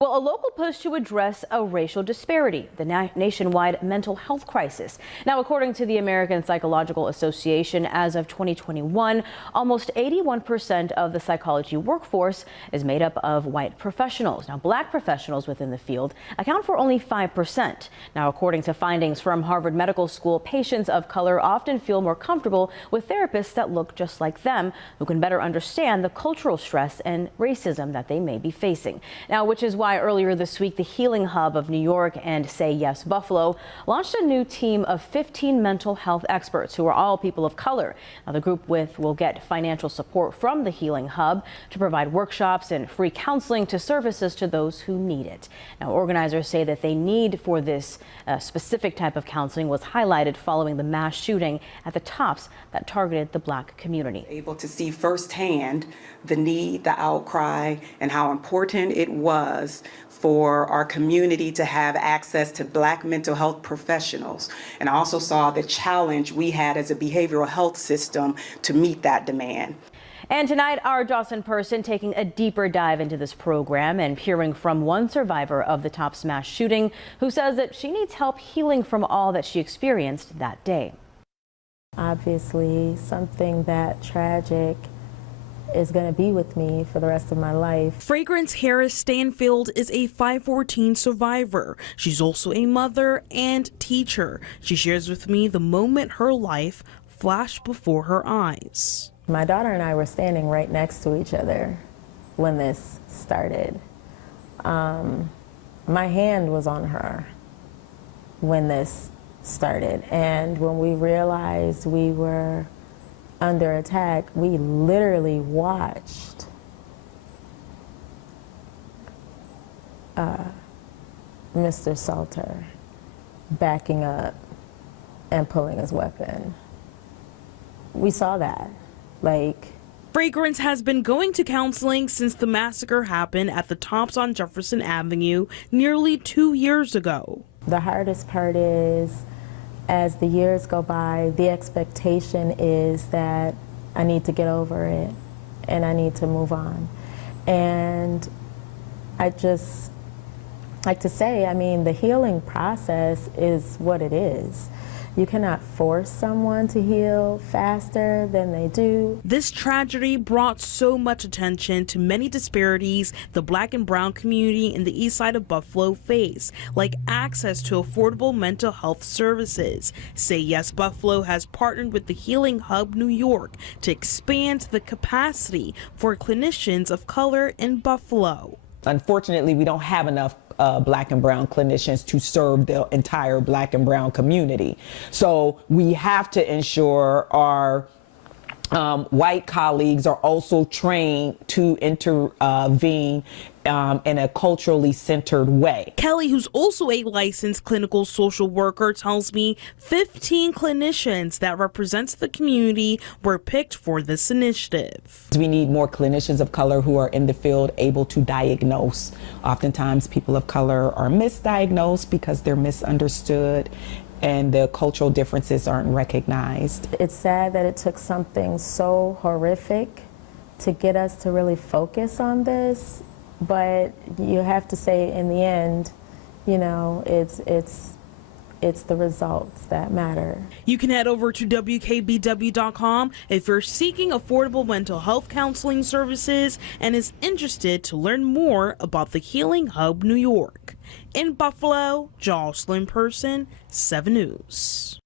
Well, a local push to address a racial disparity, the nationwide mental health crisis. Now, according to the American Psychological Association, as of 2021, almost 81% of the psychology workforce is made up of white professionals. Now, black professionals within the field account for only 5%. Now, according to findings from Harvard Medical School, patients of color often feel more comfortable with therapists that look just like them, who can better understand the cultural stress and racism that they may be facing. Now, which is why earlier this week, the Healing Hub of New York and Say Yes Buffalo launched a new team of 15 mental health experts who are all people of color. Now, the group will get financial support from the Healing Hub to provide workshops and free counseling to services to those who need it. Now, organizers say that the need for this specific type of counseling was highlighted following the mass shooting at the Tops that targeted the black community. Able to see firsthand the need, the outcry, and how important it was for our community to have access to black mental health professionals. And I also saw the challenge we had as a behavioral health system to meet that demand. And tonight, our Jocelyn Person taking a deeper dive into this program and hearing from one survivor of the Tops mass shooting who says that she needs help healing from all that she experienced that day. Obviously, something that tragic is going to be with me for the rest of my life. Fragrance Harris Stanfield is a 514 survivor. She's also a mother and teacher. She shares with me the moment her life flashed before her eyes. My daughter and I were standing right next to each other when this started. My hand was on her when this started, and when we realized we were under attack, we literally watched Mr. Salter backing up and pulling his weapon. We saw that, Fragrance has been going to counseling since the massacre happened at the Tops on Jefferson Avenue nearly 2 years ago. The hardest part is, as the years go by, the expectation is that I need to get over it and I need to move on. And I just like to say, I mean, the healing process is what it is. You cannot force someone to heal faster than they do. This tragedy brought so much attention to many disparities the black and brown community in the east side of Buffalo face, like access to affordable mental health services. Say Yes Buffalo has partnered with the Healing Hub New York to expand the capacity for clinicians of color in Buffalo. Unfortunately, we don't have enough black and brown clinicians to serve the entire black and brown community. So we have to ensure our white colleagues are also trained to intervene in a culturally centered way. Kelly, who's also a licensed clinical social worker, tells me 15 clinicians that represents the community were picked for this initiative. We need more clinicians of color who are in the field able to diagnose. Oftentimes people of color are misdiagnosed because they're misunderstood and the cultural differences aren't recognized. It's sad that it took something so horrific to get us to really focus on this, but you have to say in the end, you know, it's the results that matter. You can head over to WKBW.com if you're seeking affordable mental health counseling services and is interested to learn more about the Healing Hub New York. In Buffalo, Jocelyn Person, 7 News.